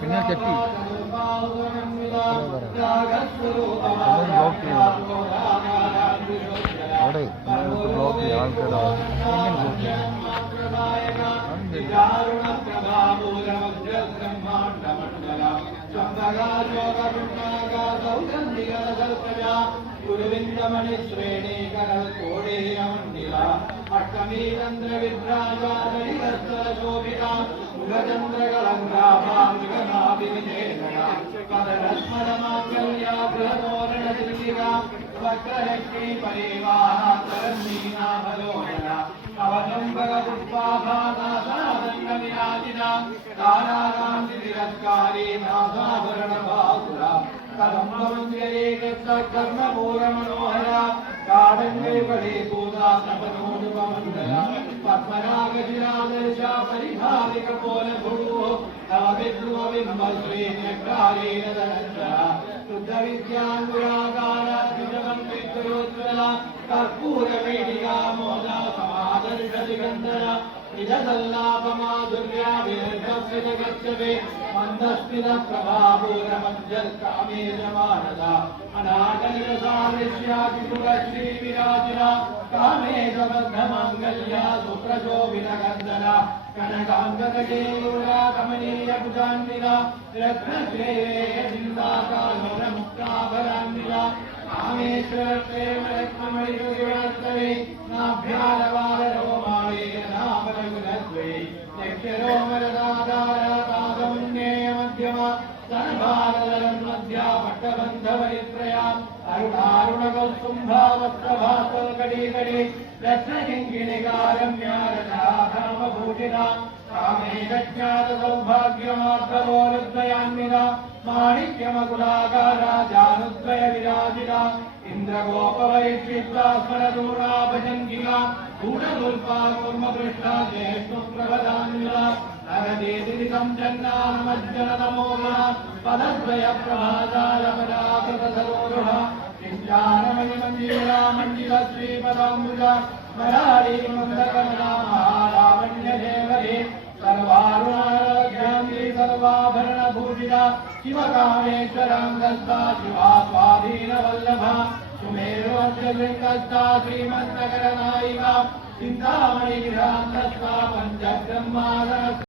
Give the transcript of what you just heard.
പിന്നെ ചെത്തി അവിടെ ബ്ലോക്ക് ചെയ്യാം ഗുരുവിന്ദമണി ശ്രേണി കരൽ കോടേയമണ്ഡില അഷ്ടമീ ചന്ദ്ര വിഭ്രാജാശോഭിത മുഖചന്ദ്രകളംഗ്രാഭാമൃഗനാഭിനിഷേധന പദരസ്മരമാക്കല്യാ ബൃഹതോരണ ശില്ലിക വക്രലക്ഷ്മി പരിവാഹരമീനാഭലോചന അവലംബക പുഷ്പാഭാനാസാദണ്ഡ വിരാജിന താരാകാന്തി തിരസ്കാരി നാസാഭരണ ബാഹുര കർമ്മപൂരമനോഹര കാടങ്ങളുടെ ഭൂതാസപനോടുപമണ്ഡല പത്മനാഗശിരാദർശ പരിഭാവിക പോലെ ഭൂഃ അവവിദ്രുവവിംബശ്രീനകാരീനദനശ്ച ശുദ്ധവിദ്യാങ്കുരാകാര ദ്വിജമന്ത്രിത്വയോജ്വല കർപ്പൂരവീടികാമോദ സമാദർശദിഗന്ധര നിജസല്ലാപമാധുര്യാവിർഗസ്യജഗച്ഛവേ മന്ദസ്മിത പ്രഭാപൂരമജ്ജൽകാമേജമാനദ അനാഗലികസാദൃശ്യാതിസുഖശ്രീ വിരാജിന കാമേജബദ്ധമംഗല്യ സുപ്രശോഭിതഗന്ധന കനകാംഗതകേയൂര കമനീയ ഭുജാന്വിത രത്നശ്രീവേയസിന്ദാകാരമുക്താഭരാന്വിത കാമേശ്വരക്ഷേമരത്നമണികൃതിവർത്തവേ നാഭ്യാരവാരരോമാളേ നാമരഗുണദ്വേ ലക്ഷ്യരോമരദാധാരതാതമുന്നേയമധ്യമ സനഭാരതരന്മധ്യാ പട്ടബന്ധവരിത്രയ അരുണാരുണകൗസുംഭാവസ്ത്രഭാസ്വൽകടീകടി രത്നകിങ്കിണികാരമ്യാരഥാമഭൂഷിത കാമേകജ്ഞാതസൗഭാഗ്യമാർദ്ദവോരുദ്വയാന്വിത മാണിക്യമകുലാകാരാജാനുദ്വയ വിരാജിത ഇന്ദ്രഗോപവൈക്ഷിപ്താസ്മരദൂരാഭജംഗിക ഗൂഢദുൽപാകൂർമപൃഷ്ഠ ജ്യേഷ്ഠുപ്രഭദാന്വിത നരദേതിരിതം ജന്നാനമജ്ജനതമോഹ പദദ്വയ പ്രഭാജായ പരാകൃതസരോരുഹ ചിഞ്ചാനമണിമഞ്ജീരാമണ്ഡിത ശ്രീപദാംബുജ മരാളീ മന്ദകമലാമഹാരാവണ്യദേവരേ സർവാരുണാരോഗ്യാംഗീ സർവാഭരണഭൂഷിത ശിവകാമേശ്വരാംഗസ്താ ശിവാ സ്വാധീനവല്ലഭ സുമേരുവർഗൃംഗസ്താ ശ്രീമന്നഗരനായിക ചിന്താമണി വിരാന്തസ്താ പഞ്ചബ്രഹ്മാദന